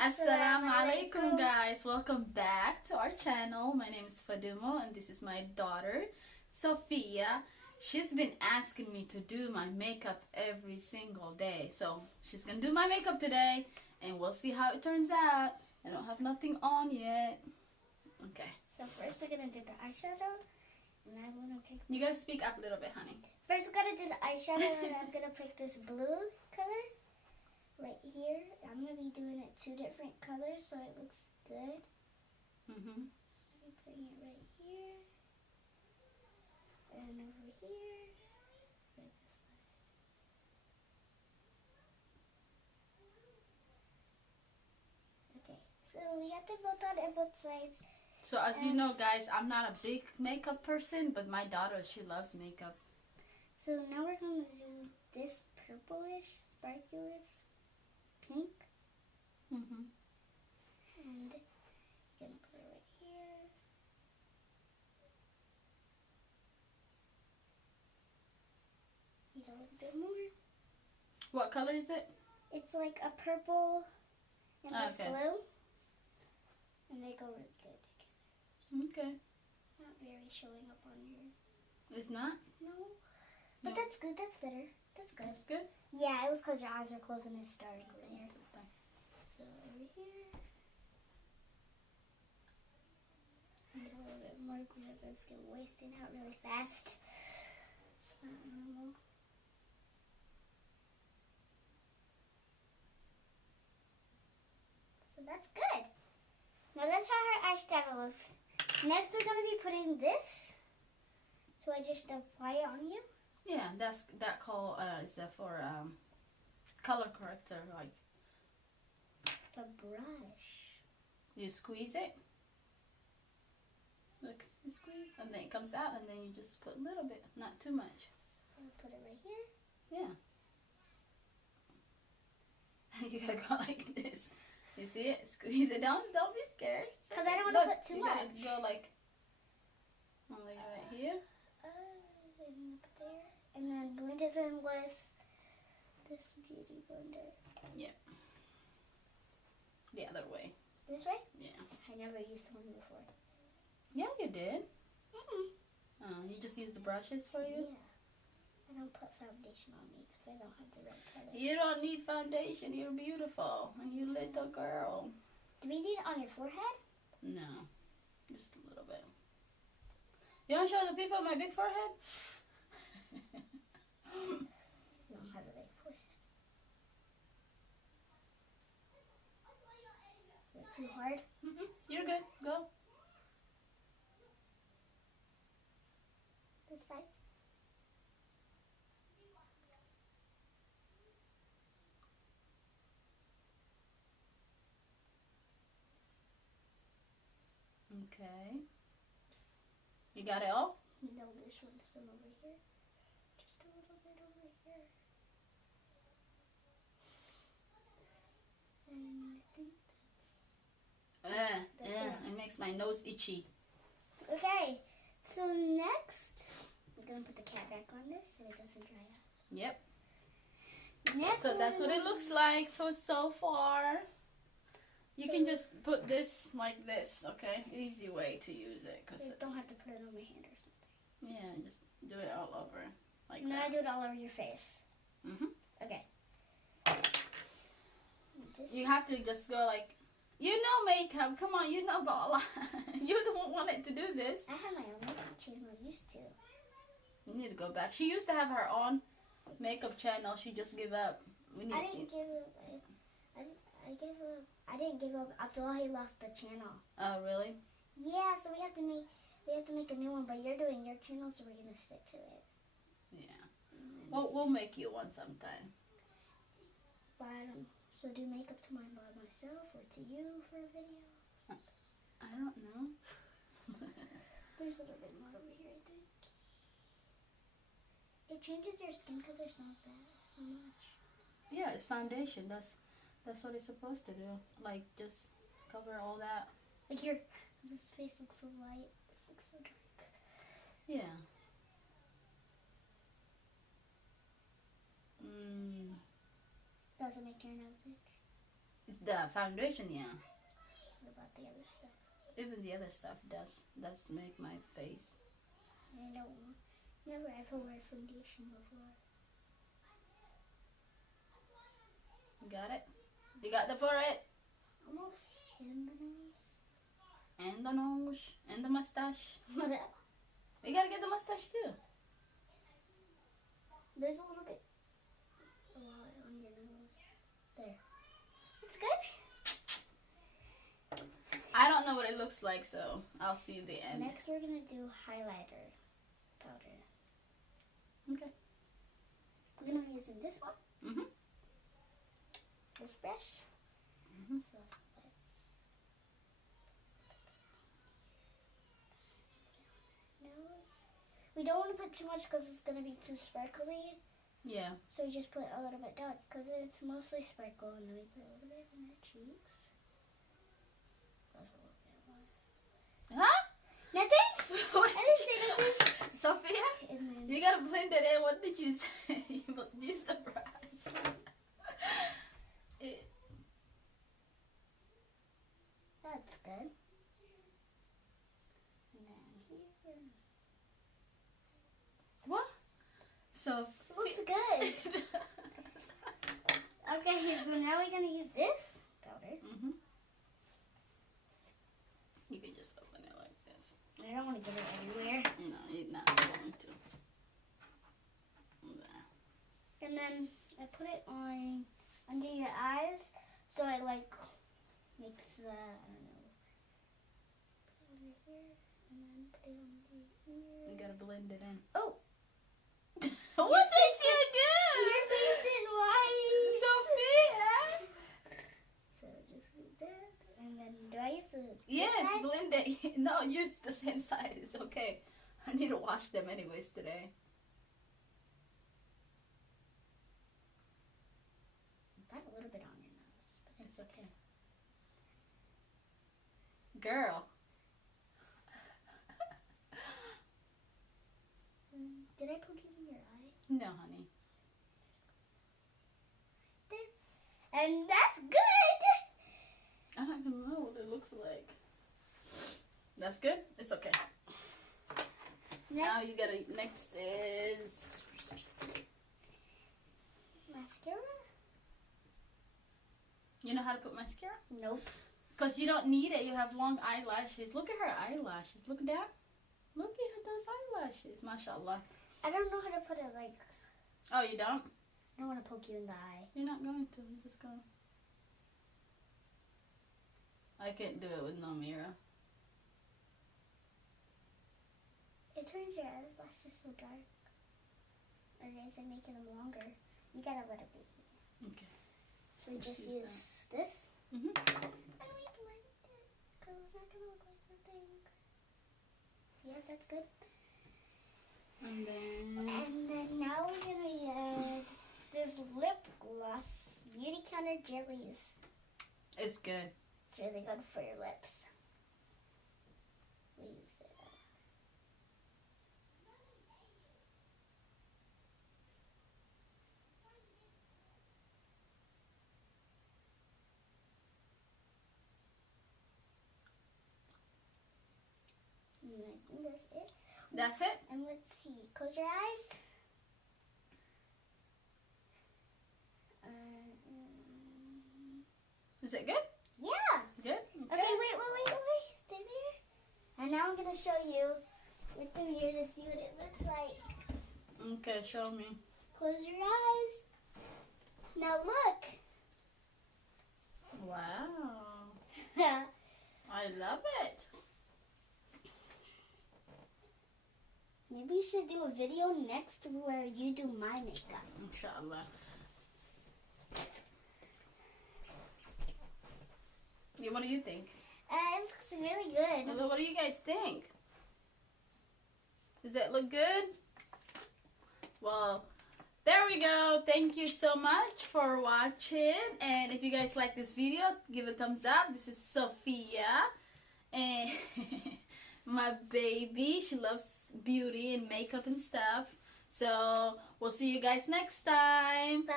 Assalamu alaikum guys, welcome back to our channel. My name is Fadumo and this is my daughter Sopheya. She's been asking me to do my makeup every single day, so she's gonna do my makeup today and we'll see how it turns out. I don't have nothing on yet. Okay, so first we're gonna do the eyeshadow and I'm gonna pick you gotta speak up a little bit, honey. First we're gonna do the eyeshadow and I'm gonna pick this blue color right here. I'm going to be doing it two different colors so it looks good. I'm putting it right here and over here. Right this side. Okay, so we got them both on both sides. So as you know guys, I'm not a big makeup person, but my daughter, she loves makeup. So now we're going to do this purplish, sparklish pink. And I'm gonna put it right here. Need a little bit more. What color is it? It's like a purple and this blue. And they go really good together. Okay. Not very showing up on here. It's not? No. But that's good. That's better. That's good. That's good? Yeah, it was because your eyes are closed and it's starting over here. So over here. And a little bit more because it's wasting out really fast. It's not normal. So that's good. Now that's how her eyeshadow looks. Next we're going to be putting this. So I just apply it on you. Yeah, that is for color corrector, like the brush. You squeeze it. Look, you squeeze, and then it comes out, and then you just put a little bit, not too much. So I'll put it right here. Yeah. You gotta go like this. You see it? Squeeze it. Don't be scared. Because I don't want to put too much. You gotta go like right here. And up there. And then blend it in with this beauty blender. Yeah. The other way. This way? Yeah. I never used one before. Yeah, you did. Oh, you just use the brushes for you? Yeah. I don't put foundation on me because I don't have the right color. You don't need foundation. You're beautiful. And you little girl. Do we need it on your forehead? No. Just a little bit. You want to show the people my big forehead? You don't have a big forehead. Is it too hard? You're good. Go. This side. Okay. You got it all? No, there's some over here. Just a little bit over here. And I think that's it makes my nose itchy. Okay, so next, we're going to put the cat back on this so it doesn't dry out. Yep. Next so that's what it looks like for so far. You can just put this like this, okay? Easy way to use it. Cause I don't have to put it on my hand or something. Yeah, just do it all over. Like and then that. I do it all over your face. Okay. You have to just go like, you know makeup, come on, you know about a lot. You don't want it to do this. I have my own makeup channel, used to. You need to go back. She used to have her own makeup channel. She just gave up. I didn't give up. I didn't give up. Abdullahi lost the channel. Oh, really? Yeah, so we have to make a new one, but you're doing your channel, so we're going to stick to it. Yeah. Well, we'll make you one sometime. But I don't, so do makeup to by myself or to you for a video? I don't know. There's a little bit more over here, I think. It changes your skin color so much. Yeah, it's foundation. That's what it's supposed to do. Like, just cover all that. Like here, this face looks so light. This looks so dark. Yeah. Does it make your nose itch? The foundation, yeah. What about the other stuff? Even the other stuff does make my face. I don't never ever wear foundation before. You got it? You got the forehead? Almost in the nose. And the nose. And the mustache. What? You gotta get the mustache too. There's a little bit on your nose. There. It's good. I don't know what it looks like, so I'll see the end. Next we're gonna do highlighter powder. Okay. We're gonna be using this one. Mhm. This brush. Mhm. So nose. We don't want to put too much because it's gonna be too sparkly. Yeah. So we just put a little bit dots because it's mostly sparkle, and then we put a little bit on our cheeks. That's a little bit more. Huh? Nothing? What I didn't say nothing. Sophia? And then You gotta blend it in. What did you say? Use the brush. that's good. And then here. What? So Looks good. Okay, so now we're gonna use this powder. Mhm. You can just open it like this. I don't want to get it everywhere. No, you're not going to. There. And then I put it on under your eyes, so it like makes the, I don't know, put it over here, and then put it under here. You gotta blend it in. Oh! What did you do? Your face turned white! Sophia! So just do that, and then do I use the Yes, this side? blend it. No, use the same side. It's okay. I need to wash them anyways today. Got a little bit on your nose, but It's okay. Girl. did I poke it in your eye? No, honey. There. And that's good! I don't even know what it looks like. That's good? It's okay. Now Next, you gotta, next is mascara? You know how to put mascara? Nope. Because you don't need it. You have long eyelashes. Look at her eyelashes. Look down. Look at those eyelashes. MashaAllah. I don't know how to put it like, Oh, you don't? I don't want to poke you in the eye. You're not going to. You're just going. I can't do it with no mirror. It turns your eyelashes so dark. Or is it making them longer? You gotta let it be. Okay. So we Just just use use this. Mm-hmm. And we blend it. Because it's not gonna look like nothing. Yeah, that's good. And then... And then now we're gonna add this lip gloss. Beauty Counter Jellies. It's good. It's really good for your lips. We use it. And I think that's it. That's it? And let's see. Close your eyes. Is it good? Yeah. Good? Okay, wait. Stay there. And now I'm going to show you with the mirror to see what it looks like. Okay, show me. Close your eyes. Now look. Wow. I love it. Maybe you should do a video next where you do my makeup. Inshallah. Yeah, what do you think? It looks really good. What do you guys think? Does it look good? Well, there we go. Thank you so much for watching. And if you guys like this video, give a thumbs up. This is Sopheya. And my baby, she loves beauty and makeup and stuff. So we'll see you guys next time. Bye.